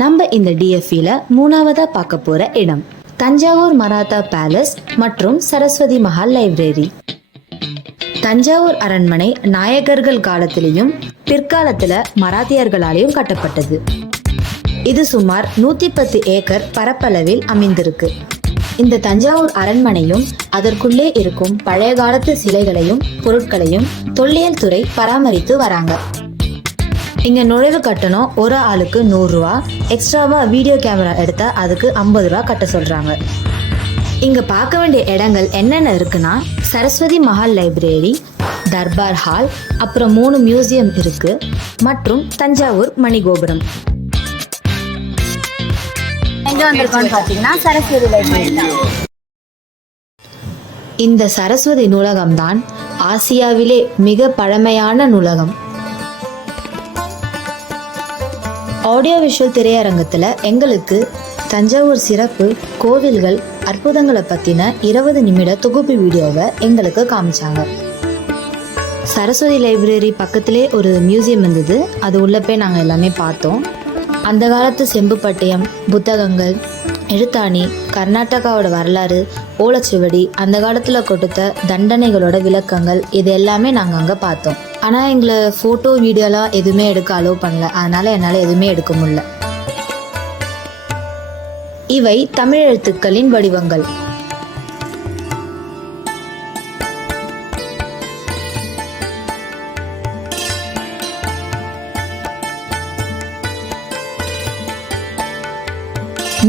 நம்ம இந்த டிஎஃப்இல மூணாவதா பார்க்க போற இடம் தஞ்சாவூர் மராத்தா பேலஸ் மற்றும் சரஸ்வதி மஹால் லைப்ரரி. தஞ்சாவூர் அரண்மனை நாயகர்கள் காலத்திலையும் பிற்காலத்துல மராத்தியர்களாலையும் கட்டப்பட்டது. இது சுமார் 110 ஏக்கர் பரப்பளவில் அமைந்திருக்கு. இந்த தஞ்சாவூர் அரண்மனையும் அதற்குள்ளே இருக்கும் பழைய காலத்து சிலைகளையும் பொருட்களையும் தொல்லியல் துறை பராமரித்து வராங்க. இங்க நுழைவு கட்டணம் ஒரு ஆளுக்கு 100 ரூபா, எக்ஸ்ட்ராவா வீடியோ கேமரா எடுத்தா அதுக்கு 50 ரூபா கட்ட சொல்றாங்க. இங்க பார்க்க வேண்டிய இடங்கள் என்னென்ன இருக்குன்னா, சரஸ்வதி மஹால் லைப்ரரி, தர்பார் ஹால், அப்புறம் 3 மியூசியம் இருக்கு மற்றும் தஞ்சாவூர் மணிகோபுரம். எங்க வந்திருக்கோம்னு பாத்தீங்கன்னா சரஸ்வதி லைப்ரரி. இந்த சரஸ்வதி நூலகம் தான் ஆசியாவிலே மிக பழமையான நூலகம். ஆடியோ விஷுவல் திரையரங்கத்தில் எங்களுக்கு தஞ்சாவூர் சிறப்பு, கோவில்கள், அற்புதங்களை பற்றின 20 நிமிட தொகுப்பு வீடியோவை எங்களுக்கு காமிச்சாங்க. சரஸ்வதி லைப்ரரி பக்கத்திலே ஒரு மியூசியம் இருந்தது. அது உள்ள போய் நாங்கள் எல்லாமே பார்த்தோம். அந்த காலத்து செம்பு பட்டயம், புத்தகங்கள், எழுத்தாணி, கர்நாடகாவோட வரலாறு, ஓலைச்சுவடி, அந்த காலத்தில் கொடுத்த தண்டனைகளோட விளக்கங்கள், இது எல்லாமே நாங்கள் அங்கே பார்த்தோம். ஆனால் எங்களை ஃபோட்டோ வீடியோலாம் எதுவுமே எடுக்க அலோவ் பண்ணல. அதனால் என்னால் எதுவுமே எடுக்க முடியல. இவை தமிழ் எழுத்துக்களின் வடிவங்கள்.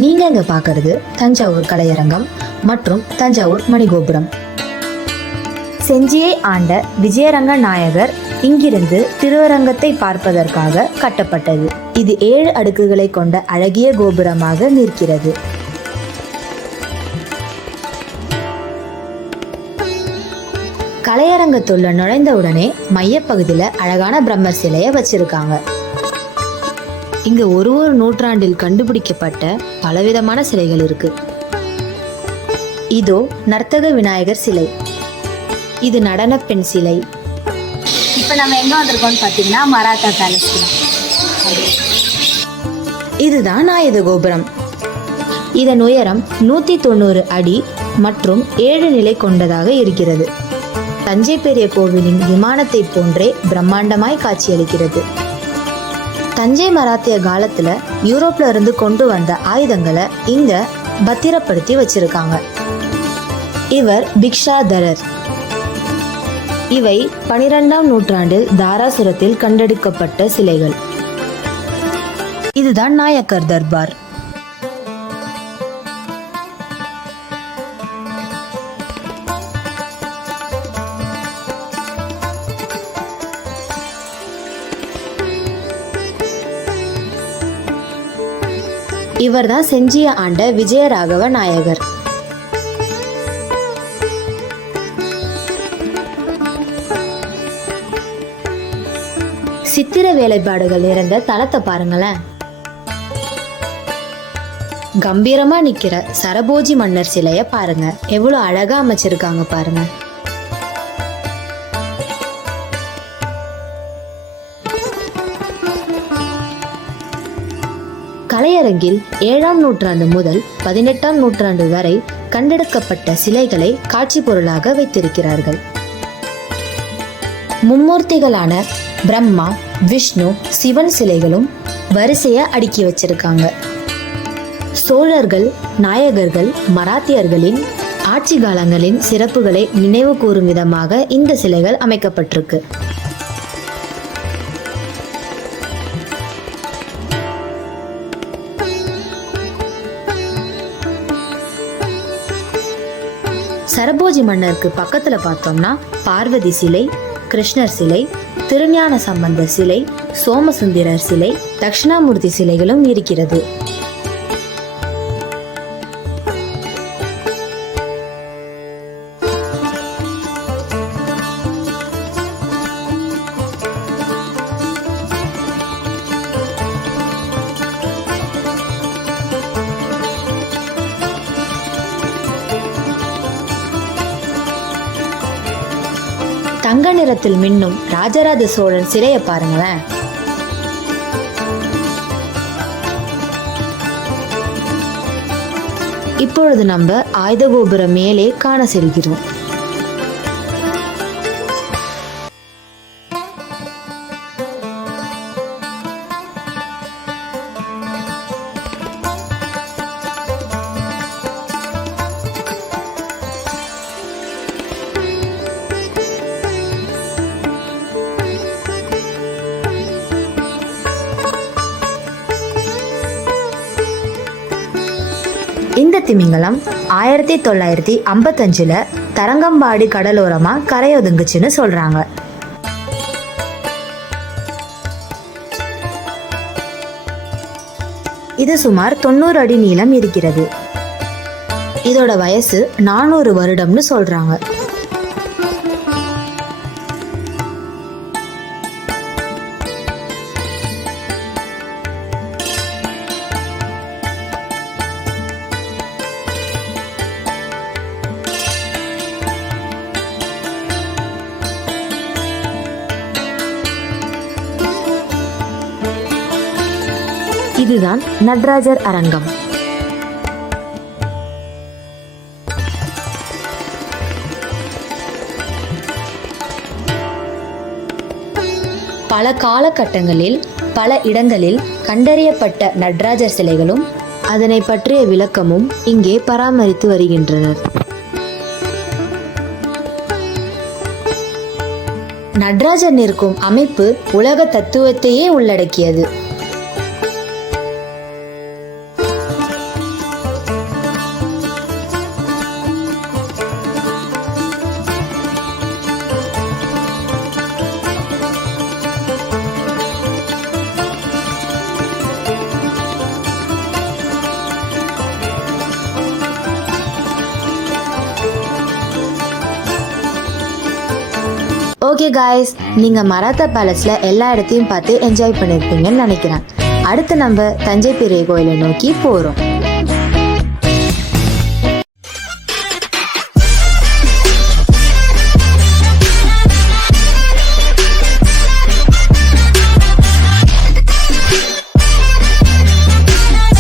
நீங்க இங்க பார்க்கறது தஞ்சாவூர் கலையரங்கம் மற்றும் தஞ்சாவூர் மணிகோபுரம். செஞ்சியை ஆண்ட விஜயரங்க நாயகர் இங்கிருந்து திருவரங்கத்தை பார்ப்பதற்காக கட்டப்பட்டது. இது 7 அடுக்குகளை கொண்ட அழகிய கோபுரமாக நிற்கிறது. கலையரங்கத்துள்ள நுழைந்தவுடனே மையப்பகுதியில அழகான பிரம்மர் சிலையை வச்சிருக்காங்க. இங்க ஒரு நூற்றாண்டில் கண்டுபிடிக்கப்பட்ட பலவிதமான சிலைகள் இருக்கு. இதோ நர்த்தக விநாயகர் சிலை, இது நடன பெண் சிலை. இப்போ நம்ம எங்க வந்திருக்கோம்னு பாத்தீங்கன்னா மராத்தா பேலஸ். இதுதான் ஆயுத கோபுரம். இதன் உயரம் 190 அடி மற்றும் 7 நிலை கொண்டதாக இருக்கிறது. தஞ்சை பெரிய கோவிலின் விமானத்தை போன்றே பிரம்மாண்டமாய் காட்சியளிக்கிறது. தஞ்சை மராத்திய காலத்துல யூரோப்ல இருந்து கொண்டு வந்த ஆயுதங்களை இங்க பத்திரப்படுத்தி வச்சிருக்காங்க. இவர் பிக்ஷாதரர். இவை 12ஆம் நூற்றாண்டில் தாராசுரத்தில் கண்டெடுக்கப்பட்ட சிலைகள். இதுதான் நாயக்கர் தர்பார். இவர்தான் செஞ்சியை ஆண்ட விஜயராகவ நாயகர். சித்திர வேலைப்பாடுகள் நிறைந்த தளத்தை பாருங்களேன். கம்பீரமா நிக்கிற சரபோஜி மன்னர் சிலைய பாருங்க, எவ்வளவு அழகா அமைச்சிருக்காங்க பாருங்க. கலையரங்கில் 7ஆம் நூற்றாண்டு முதல் 18ஆம் நூற்றாண்டு வரை கண்டெடுக்கப்பட்ட சிலைகளை காட்சி பொருளாக வைத்திருக்கிறார்கள். மும்மூர்த்திகளான பிரம்மா, விஷ்ணு, சிவன் சிலைகளும் வரிசையா அடுக்கி வச்சிருக்காங்க. சோழர்கள், நாயகர்கள், மராத்தியர்களின் ஆட்சி காலங்களின் சிறப்புகளை நினைவு கூறும் விதமாக இந்த சிலைகள் அமைக்கப்பட்டிருக்கு. சரபோஜி மன்னருக்கு பக்கத்துல பார்த்தோம்னா பார்வதி சிலை, கிருஷ்ணர் சிலை, திருஞான சம்பந்தர் சிலை, சோமசுந்தரர் சிலை, தட்சிணாமூர்த்தி சிலைகளும் இருக்கிறது. தங்க நிறத்தில் மின்னும் ராஜராஜ சோழன் சிலையை பாருங்களேன். இப்பொழுது நம்ம ஆயுத கோபுரம் மேலே காண செல்கிறோம். இந்த திமிங்கலம் 1955 தரங்கம்பாடி கடலோரமா கரையொதுங்குச்சுன்னு சொல்றாங்க. இது சுமார் 90 அடி நீளம் இருக்கிறது. இதோட வயசு 400 வருடம்னு சொல்றாங்க. இதுதான் நடராஜர் அரங்கம். பல காலகட்டங்களில் பல இடங்களில் கண்டறியப்பட்ட நடராஜர் சிலைகளும் அதனை பற்றிய விளக்கமும் இங்கே பராமரித்து வருகின்றனர். நடராஜர் நிற்கும் அமைப்பு உலக தத்துவத்தையே உள்ளடக்கியது. ஓகே காய்ஸ், நீங்கள் மராத்தா பேலஸில் எல்லா இடத்தையும் பார்த்து என்ஜாய் பண்ணியிருப்பீங்கன்னு நினைக்கிறேன். அடுத்து நம்ம தஞ்சை பெரிய கோயிலை நோக்கி போகிறோம்.